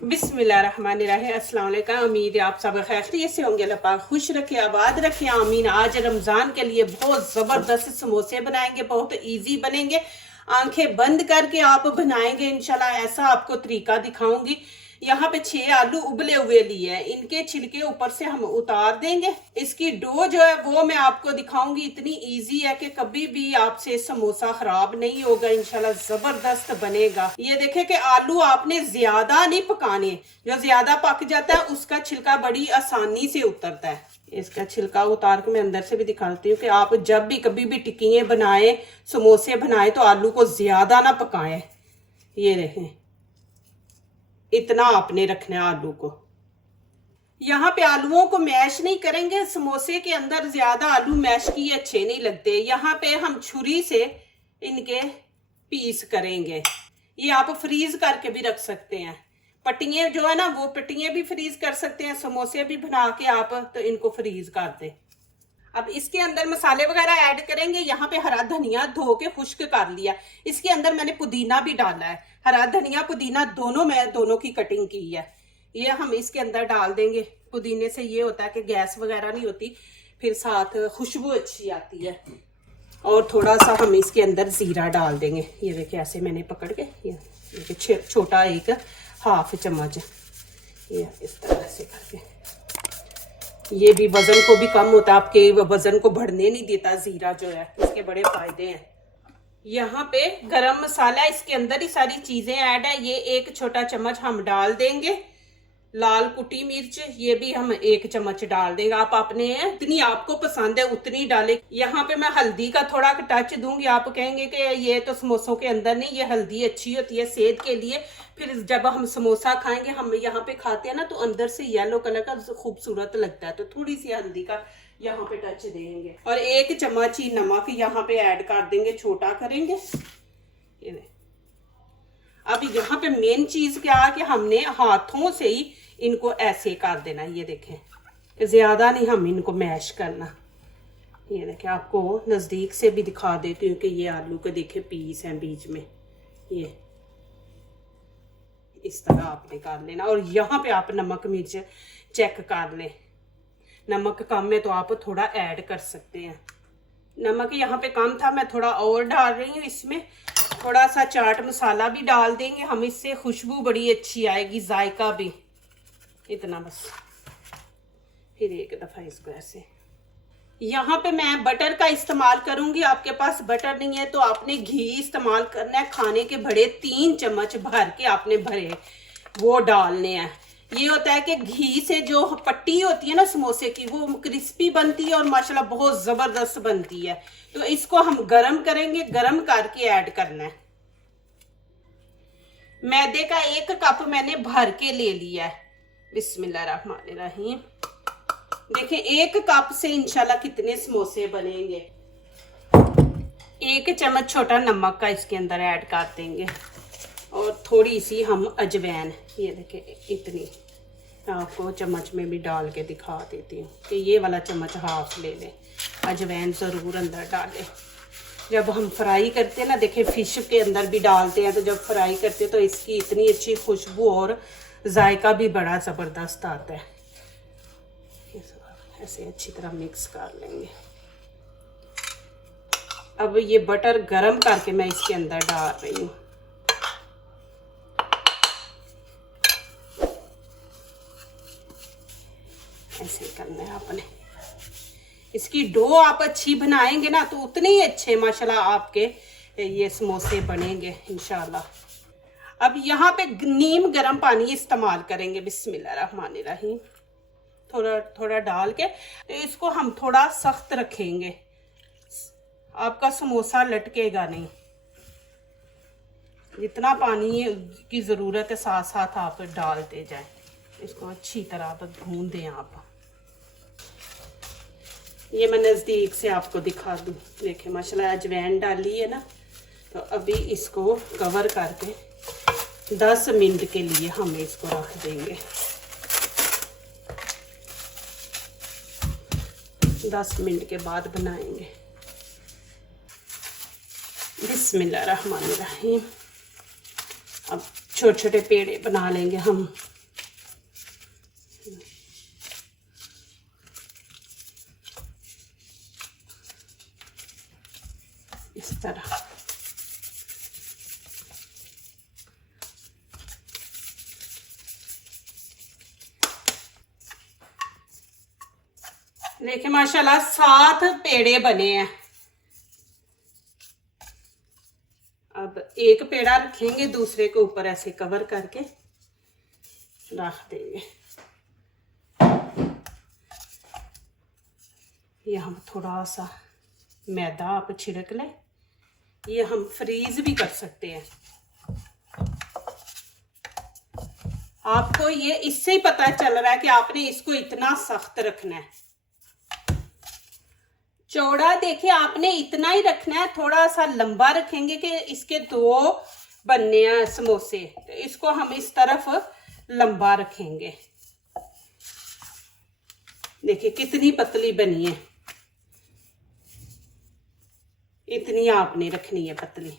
बिस्मिल्लाहिर्रहमानिर्रहीम। अस्सलाम वालेकुम। उम्मीद है आप सब खैरियत से होंगे। अल्लाह पाक खुश रखे, आबाद रखे, आमीन। आज रमज़ान के लिए बहुत ज़बरदस्त समोसे बनाएंगे, बहुत इजी बनेंगे। आंखें बंद करके आप बनाएंगे इंशाल्लाह। ऐसा आपको तरीका दिखाऊंगी। यहाँ पे 6 आलू उबले हुए लिए हैं, इनके छिलके ऊपर से हम उतार देंगे। इसकी डो जो है वो मैं आपको दिखाऊंगी। इतनी इजी है कि कभी भी आपसे समोसा खराब नहीं होगा, इंशाल्लाह जबरदस्त बनेगा। ये देखे कि आलू आपने ज्यादा नहीं पकाने, जो ज्यादा पक जाता है उसका छिलका बड़ी आसानी से उतरता है। इसका छिलका उतार के मैं अंदर से भी दिखाती हूँ कि आप जब भी कभी भी टिक्कियाँ बनाए, समोसे बनाए तो आलू को ज्यादा ना पकाएं। ये देखें, इतना आपने रखना है आलू को। यहाँ पे आलूओं को मैश नहीं करेंगे, समोसे के अंदर ज्यादा आलू मैश किए अच्छे नहीं लगते। यहाँ पे हम छुरी से इनके पीस करेंगे। ये आप फ्रीज करके भी रख सकते हैं। पट्टियाँ जो है ना, वो पट्टियाँ भी फ्रीज कर सकते हैं। समोसे भी बना के आप तो इनको फ्रीज कर दें। अब इसके अंदर मसाले वगैरह ऐड करेंगे। यहाँ पे हरा धनिया धो के खुश्क कर लिया। इसके अंदर मैंने पुदीना भी डाला है। हरा धनिया पुदीना दोनों की कटिंग की है। ये हम इसके अंदर डाल देंगे। पुदीने से ये होता है कि गैस वगैरह नहीं होती, फिर साथ खुशबू अच्छी आती है। और थोड़ा सा हम इसके अंदर जीरा डाल देंगे। ये देखिए ऐसे मैंने पकड़ के, ये छोटा एक हाफ चम्मच, ये इस तरह से करके। ये भी वजन को भी कम होता है, आपके वजन को बढ़ने नहीं देता। जीरा जो है इसके बड़े फायदे हैं। यहाँ पे गरम मसाला, इसके अंदर ही सारी चीजें ऐड है। ये 1 छोटा चम्मच हम डाल देंगे। लाल कुटी मिर्च ये भी हम 1 चम्मच डाल देंगे। आप अपने जितनी आपको पसंद है उतनी डाले। यहाँ पे मैं हल्दी का थोड़ा टच दूंगी। आप कहेंगे कि ये तो समोसों के अंदर नहीं, ये हल्दी अच्छी होती है सेहत के लिए। फिर जब हम समोसा खाएंगे, हम यहाँ पे खाते हैं ना, तो अंदर से येलो कलर का खूबसूरत लगता है, तो थोड़ी सी हल्दी का यहाँ पे टच देंगे। और 1 चम्मच ही नमक यहाँ पे ऐड कर देंगे, छोटा करेंगे। अब यहाँ पे मेन चीज क्या है कि हमने हाथों से ही इनको ऐसे कर देना। ये देखें, ज्यादा नहीं हम इनको मैश करना। ये देखें, आपको नजदीक से भी दिखा देती हूँ कि ये आलू के देखे पीस हैं बीच में। ये इस तरह आपने कर लेना। और यहाँ पे आप नमक मिर्च चेक कर लें। नमक कम है तो आप थोड़ा ऐड कर सकते हैं। नमक यहाँ पे कम था, मैं थोड़ा और डाल रही हूँ। इसमें थोड़ा सा चाट मसाला भी डाल देंगे हम, इससे खुशबू बड़ी अच्छी आएगी, जायका भी। इतना बस। फिर एक दफा इसको ऐसे। यहाँ पे मैं बटर का इस्तेमाल करूंगी। आपके पास बटर नहीं है तो आपने घी इस्तेमाल करना है। खाने के बड़े 3 चम्मच भर के आपने भरे वो डालने हैं। ये होता है कि घी से जो पट्टी होती है ना समोसे की, वो क्रिस्पी बनती है और माशाल्लाह बहुत जबरदस्त बनती है। तो इसको हम गरम करेंगे, गरम करके ऐड करना है। मैदे का 1 कप मैंने भर के ले लिया है। बिस्मिल्लाहिर्रहमानिर्रहीम। देखिए 1 कप से इंशाल्लाह कितने समोसे बनेंगे। 1 चम्मच छोटा नमक का इसके अंदर ऐड कर देंगे। और थोड़ी सी हम अजवैन, ये देखिए इतनी, आपको चम्मच में भी डाल के दिखा देती हूँ कि ये वाला चम्मच हाफ ले लें। अजवैन ज़रूर अंदर डालें। जब हम फ्राई करते हैं ना, देखें फिश के अंदर भी डालते हैं, तो जब फ्राई करते हैं तो इसकी इतनी अच्छी खुशबू और जायका भी बड़ा ज़बरदस्त आता है। ऐसे अच्छी तरह मिक्स कर लेंगे। अब ये बटर गरम करके मैं इसके अंदर डाल रही हूँ। ऐसे करना है आपने। इसकी डो आप अच्छी बनाएंगे ना तो उतने ही अच्छे माशाल्लाह आपके ये समोसे बनेंगे इंशाल्लाह। अब यहाँ पे नीम गर्म पानी इस्तेमाल करेंगे। बिस्मिल्लाहिर्रहमानिर्रहीम। थोड़ा थोड़ा डाल के तो इसको हम थोड़ा सख्त रखेंगे, आपका समोसा लटकेगा नहीं। जितना पानी की ज़रूरत है साथ साथ आप डालते जाएं। इसको अच्छी तरह भून दें आप। ये मैं नज़दीक से आपको दिखा दूँ। देखिए माशाल्लाह अजवैन डाली है ना, तो अभी इसको कवर करके 10 मिनट के लिए हम इसको रख देंगे। 10 मिनट के बाद बनाएंगे। बिस्मिल्लाहिर्रहमानिर्रहीम। अब छोटे छोटे पेड़े बना लेंगे हम। इस तरह देखिए माशाल्लाह 7 पेड़े बने हैं। अब एक पेड़ा रखेंगे, दूसरे के ऊपर ऐसे कवर करके रख देंगे। यहाँ थोड़ा सा मैदा आप छिड़क लें। ये हम फ्रीज भी कर सकते हैं। आपको ये इससे ही पता चल रहा है कि आपने इसको इतना सख्त रखना है। चौड़ा देखिए आपने इतना ही रखना है, थोड़ा सा लंबा रखेंगे कि इसके 2 बनने हैं समोसे, तो इसको हम इस तरफ लंबा रखेंगे। देखिए कितनी पतली बनी है, इतनी आपने रखनी है पतली।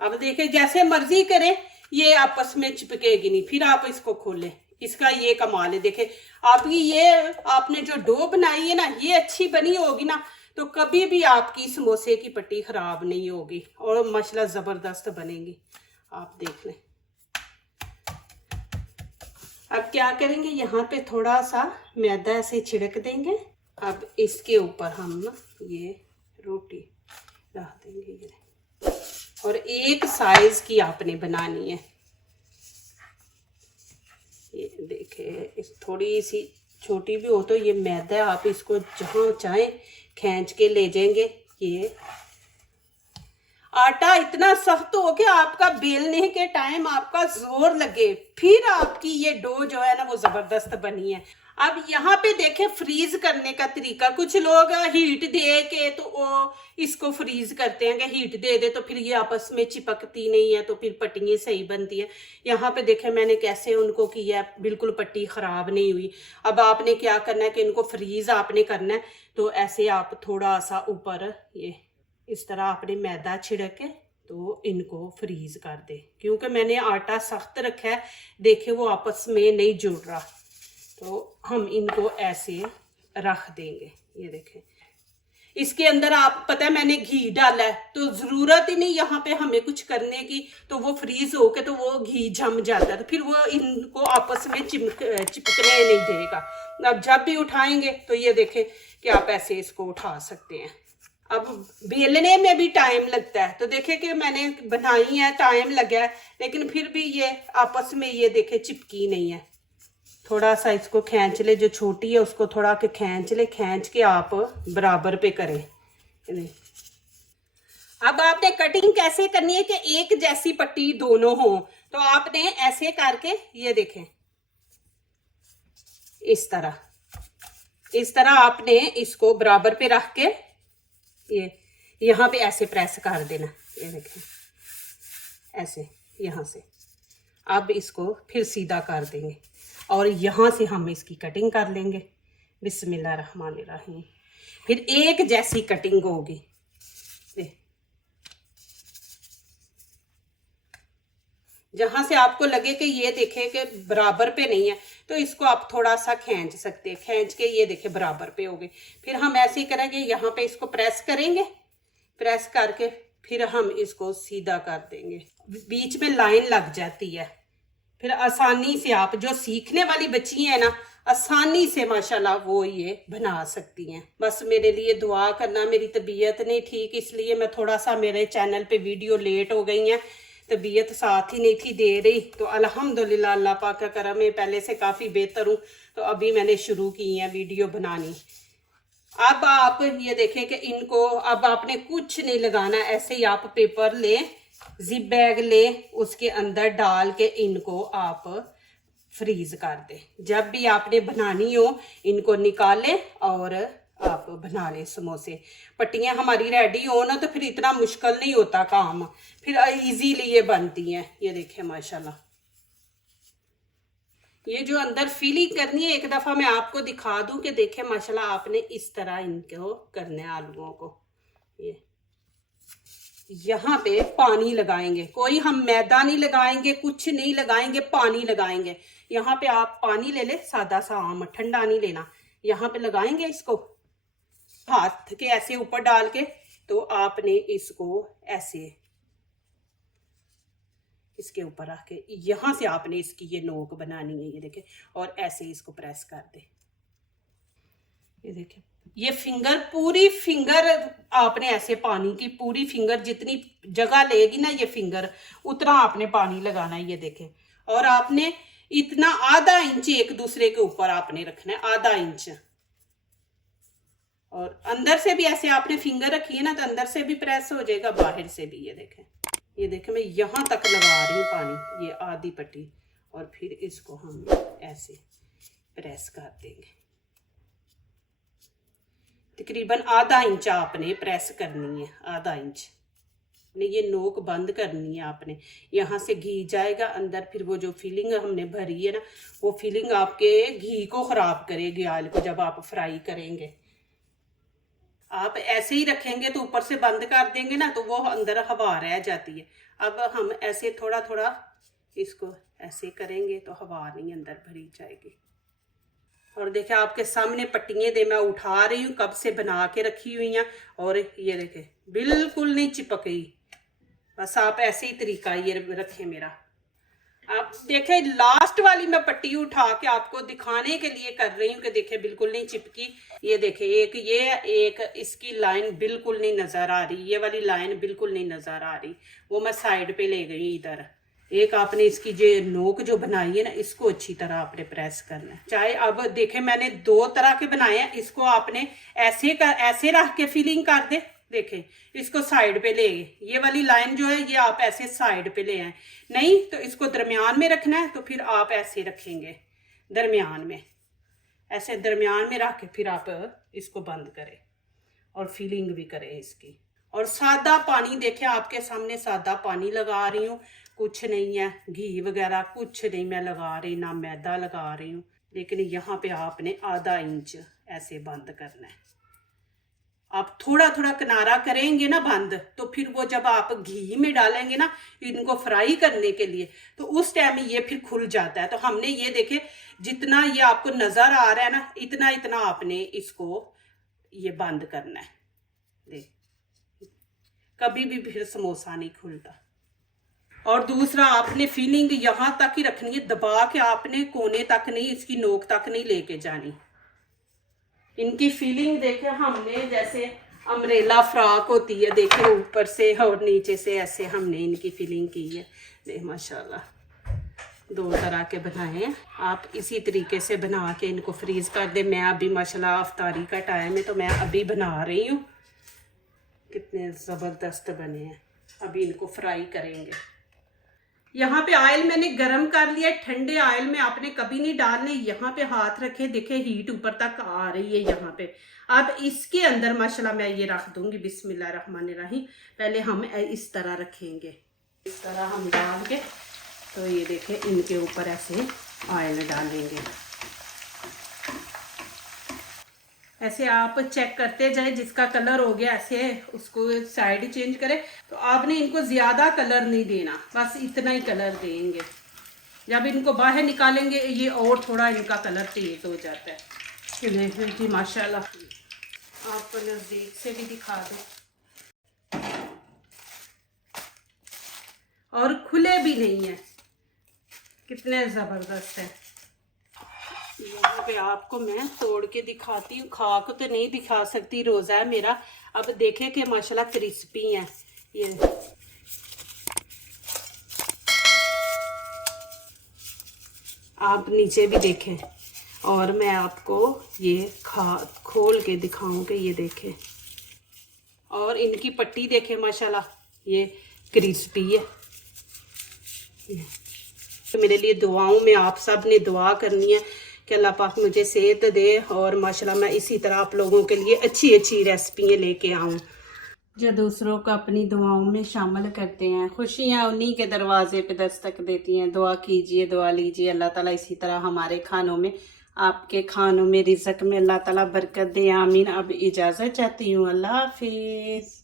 अब देखिए जैसे मर्जी करें, ये आपस में चिपकेगी नहीं। फिर आप इसको खोलें, इसका ये कमाल है। देखे आपकी ये आपने जो डो बनाई है ना, ये अच्छी बनी होगी ना, तो कभी भी आपकी समोसे की पट्टी खराब नहीं होगी और माशाल्लाह जबरदस्त बनेगी। आप देख लें। अब क्या करेंगे, यहाँ पे थोड़ा सा मैदा ऐसे छिड़क देंगे। अब इसके ऊपर हम ये रोटी रख देंगे ये, और एक साइज की आपने बनानी है। ये देखिए इस थोड़ी सी छोटी भी हो तो ये मैदा आप इसको जहाँ चाहें खींच के ले जाएंगे। ये आटा इतना सख्त हो कि आपका बेलने के टाइम आपका जोर लगे, फिर आपकी ये डो जो है ना वो जबरदस्त बनी है। अब यहाँ पे देखें फ्रीज करने का तरीका। कुछ लोग हीट दे के तो वो इसको फ्रीज करते हैं कि हीट दे दे तो फिर ये आपस में चिपकती नहीं है, तो फिर पट्टियाँ सही बनती है। यहाँ पे देखें मैंने कैसे उनको किया है, बिल्कुल पट्टी खराब नहीं हुई। अब आपने क्या करना है कि इनको फ्रीज आपने करना है, तो ऐसे आप थोड़ा सा ऊपर ये इस तरह आपने मैदा छिड़क के तो इनको फ्रीज कर दे। क्योंकि मैंने आटा सख्त रखा है, देखे वो आपस में नहीं जुड़ रहा, तो हम इनको ऐसे रख देंगे। ये देखें इसके अंदर आप पता है मैंने घी डाला है, तो ज़रूरत ही नहीं यहाँ पे हमें कुछ करने की, तो वो फ्रीज होके तो वो घी जम जाता है, तो फिर वो इनको आपस में चिपकने नहीं देगा। अब जब भी उठाएंगे तो ये देखें कि आप ऐसे इसको उठा सकते हैं। अब बेलने में भी टाइम लगता है, तो देखे कि मैंने बनाई है, टाइम लगा है, लेकिन फिर भी ये आपस में ये देखे चिपकी नहीं है। थोड़ा सा इसको खींच ले, जो छोटी है उसको थोड़ा के खींच ले, खींच के आप बराबर पे करें। अब आपने कटिंग कैसे करनी है कि एक जैसी पट्टी दोनों हो, तो आपने ऐसे करके ये देखें इस तरह आपने इसको बराबर पे रख के ये यहाँ पे ऐसे प्रेस कर देना। ये देखें ऐसे यहाँ से अब इसको फिर सीधा कर देंगे और यहाँ से हम इसकी कटिंग कर लेंगे। बिस्मिल्लाहिर्रहमानिर्रहीम। फिर एक जैसी कटिंग होगी। जहां से आपको लगे कि ये देखें कि बराबर पे नहीं है, तो इसको आप थोड़ा सा खींच सकते हैं, खींच के ये देखें बराबर पे हो गई। फिर हम ऐसे ही करेंगे, यहाँ पे इसको प्रेस करेंगे, प्रेस करके फिर हम इसको सीधा कर देंगे। बीच में लाइन लग जाती है, फिर आसानी से आप जो सीखने वाली बच्ची हैं ना, आसानी से माशाल्लाह वो ये बना सकती हैं। बस मेरे लिए दुआ करना, मेरी तबीयत नहीं ठीक इसलिए मैं थोड़ा सा मेरे चैनल पे वीडियो लेट हो गई हैं, तबीयत साथ ही नहीं थी दे रही। तो अल्हम्दुलिल्लाह अल्लाह पाक का करम है, पहले से काफ़ी बेहतर हूँ, तो अभी मैंने शुरू की है वीडियो बनानी। अब आप ये देखें कि इनको अब आपने कुछ नहीं लगाना, ऐसे ही आप पेपर लें, जिप बैग ले, उसके अंदर डाल के इनको आप फ्रीज कर दें। जब भी आपने बनानी हो इनको निकालें और आप बना लें समोसे। पट्टियाँ हमारी रेडी हो ना, तो फिर इतना मुश्किल नहीं होता काम, फिर इजीली ये बनती हैं। ये देखें माशाल्लाह, ये जो अंदर फीलिंग करनी है, एक दफ़ा मैं आपको दिखा दूं कि देखें माशाल्लाह आपने इस तरह इनको करना है आलूओं को। ये यहाँ पे पानी लगाएंगे, कोई हम मैदा नहीं लगाएंगे, कुछ नहीं लगाएंगे, पानी लगाएंगे। यहाँ पे आप पानी ले ले, सादा सा आम, ठंडा नहीं लेना। यहाँ पे लगाएंगे इसको हाथ के ऐसे ऊपर डाल के, तो आपने इसको ऐसे इसके ऊपर रख के यहाँ से आपने इसकी ये नोक बनानी है, ये देखे, और ऐसे इसको प्रेस कर दे। ये देखे, ये फिंगर, पूरी फिंगर आपने ऐसे पानी की पूरी फिंगर जितनी जगह लेगी ना ये फिंगर, उतना आपने पानी लगाना है। ये देखे, और आपने इतना आधा इंच एक दूसरे के ऊपर आपने रखना है, आधा इंच। और अंदर से भी ऐसे आपने फिंगर रखी है ना, तो अंदर से भी प्रेस हो जाएगा, बाहर से भी। ये देखें, ये देखें, मैं यहाँ तक लगा रही हूँ पानी, ये आधी पट्टी, और फिर इसको हम ऐसे प्रेस कर देंगे। तकरीबन आधा इंच आपने प्रेस करनी है, आधा इंच ने ये नोक बंद करनी है आपने। यहाँ से घी जाएगा अंदर, फिर वो जो फिलिंग हमने भरी है ना, वो फिलिंग आपके घी को खराब करेगी, ऑयल को, जब आप फ्राई करेंगे। आप ऐसे ही रखेंगे तो ऊपर से बंद कर देंगे ना, तो वो अंदर हवा रह जाती है। अब हम ऐसे थोड़ा थोड़ा इसको ऐसे करेंगे तो हवा नहीं अंदर भरी जाएगी। और देखिए, आपके सामने पट्टियाँ दे मैं उठा रही हूँ, कब से बना के रखी हुई हैं, और ये देखे बिल्कुल नहीं चिपक गई। बस आप ऐसे ही तरीका ये रखें मेरा। आप देखे, लास्ट वाली मैं पट्टी उठा के आपको दिखाने के लिए कर रही हूँ कि देखे बिल्कुल नहीं चिपकी। ये देखे, एक इसकी लाइन बिल्कुल नहीं नजर आ रही, ये वाली लाइन बिल्कुल नहीं नजर आ रही, वो मैं साइड पे ले गई इधर। एक आपने इसकी जो नोक जो बनाई है ना, इसको अच्छी तरह आपने प्रेस करना है। चाहे अब देखे, मैंने दो तरह के बनाए हैं, इसको आपने ऐसे रख के फिलिंग कर दे। देखें, इसको साइड पे ले, ये वाली लाइन जो है ये आप ऐसे साइड पे ले आए। नहीं तो इसको दरमियान में रखना है, तो फिर आप ऐसे रखेंगे दरमियान में, ऐसे दरमियान में रख के फिर आप इसको बंद करें और फिलिंग भी करें इसकी। और सादा पानी, देखे आपके सामने सादा पानी लगा रही हूँ, कुछ नहीं है, घी वगैरह कुछ नहीं मैं लगा रही, ना मैदा लगा रही हूँ। लेकिन यहाँ पे आपने आधा इंच ऐसे बंद करना है। आप थोड़ा थोड़ा किनारा करेंगे ना बंद, तो फिर वो जब आप घी में डालेंगे ना इनको फ्राई करने के लिए, तो उस टाइम ये फिर खुल जाता है। तो हमने ये देखे, जितना ये आपको नजर आ रहा है ना, इतना इतना आपने इसको ये बंद करना है। देख, कभी भी फिर समोसा नहीं खुलता। और दूसरा, आपने फिलिंग यहाँ तक ही रखनी है, दबा के आपने कोने तक नहीं, इसकी नोक तक नहीं लेके जानी। इनकी फिलिंग देखे, हमने जैसे अम्ब्रेला फ्रॉक होती है, देखे ऊपर से और नीचे से ऐसे हमने इनकी फिलिंग की है। देख माशाल्लाह, दो तरह के बनाए हैं। आप इसी तरीके से बना के इनको फ्रीज कर दे। मैं अभी माशाल्लाह अफ्तारी का टाइम है, तो मैं अभी बना रही हूँ। कितने ज़बरदस्त बने हैं। अभी इनको फ्राई करेंगे। यहाँ पे ऑयल मैंने गरम कर लिया, ठंडे ऑयल में आपने कभी नहीं डालने। यहाँ पे हाथ रखे, देखे हीट ऊपर तक आ रही है यहाँ पे। अब इसके अंदर माशाल्लाह मैं ये रख दूंगी, बिस्मिल्लाहिर्रहमानिर्रहीम। पहले हम इस तरह रखेंगे, इस तरह हम डाल के, तो ये देखे इनके ऊपर ऐसे ऑयल डालेंगे। ऐसे आप चेक करते जाए, जिसका कलर हो गया ऐसे उसको साइड चेंज करें। तो आपने इनको ज़्यादा कलर नहीं देना, बस इतना ही कलर देंगे। जब इनको बाहर निकालेंगे ये और थोड़ा इनका कलर तेज हो जाता है। देखें जी माशाल्लाह, आपको नज़दीक से भी दिखा दो, और खुले भी नहीं है, कितने ज़बरदस्त है। यहाँ पे आपको मैं तोड़ के दिखाती हूँ, खा को तो नहीं दिखा सकती, रोज़ा है मेरा। अब देखें कि माशाल्लाह क्रिस्पी हैं ये। आप नीचे भी देखें, और मैं आपको ये खोल के दिखाऊं कि ये देखें। और इनकी पट्टी देखें माशाल्लाह, ये क्रिस्पी है। तो मेरे लिए दुआओं में आप सब ने दुआ करनी है कि अल्लाह पाक मुझे सेहत दे, और माशाल्लाह मैं इसी तरह आप लोगों के लिए अच्छी अच्छी रेसिपियाँ लेके आऊँ, जो दूसरों को अपनी दुआओं में शामिल करते हैं। खुशियाँ उन्हीं के दरवाजे पे दस्तक देती हैं। दुआ कीजिए, दुआ लीजिए, अल्लाह ताला इसी तरह हमारे खानों में, आपके खानों में, रिज़्क़ में अल्लाह ताला बरकत दे। आमीन। अब इजाज़त चाहती हूँ, अल्लाह हाफिज़।